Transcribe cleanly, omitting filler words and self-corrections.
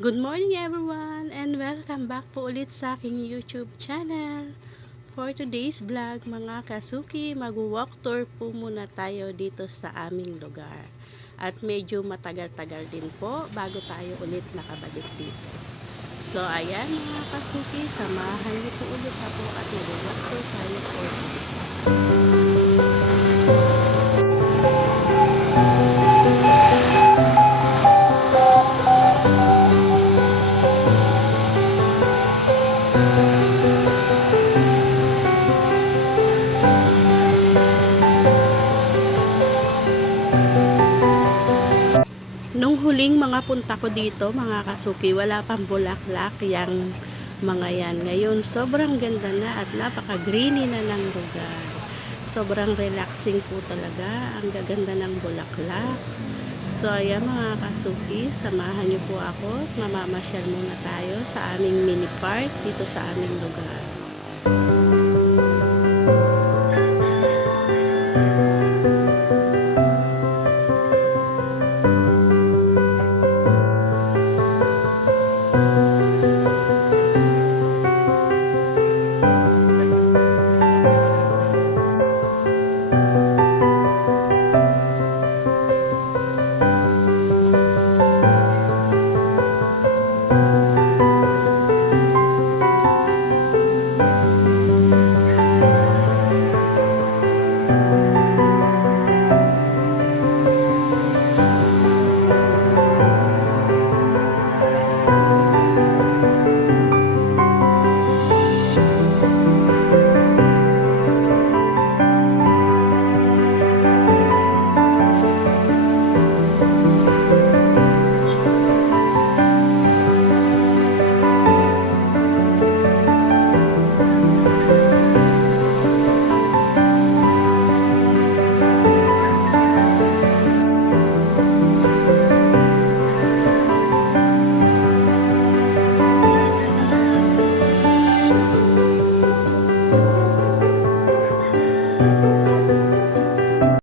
Good morning everyone and welcome back po ulit sa aking YouTube channel. For today's vlog mga kasuki, mag-walk tour po muna tayo dito sa aming lugar. At medyo matagal-tagal din po bago tayo ulit nakabalik dito. So ayan mga kasuki, samahan niyo po ulit ako at mag-walk tour tayo po ulit. Nung huling mga punta ko dito mga kasuki, wala pang bulaklak yang mga yan. Ngayon sobrang ganda na at napaka-greeny na ng lugar. Sobrang relaxing po talaga. Ang gaganda ng bulaklak. So ayan mga kasuki, samahan niyo po ako. Mamamasyal muna tayo sa aming mini park dito sa aming lugar.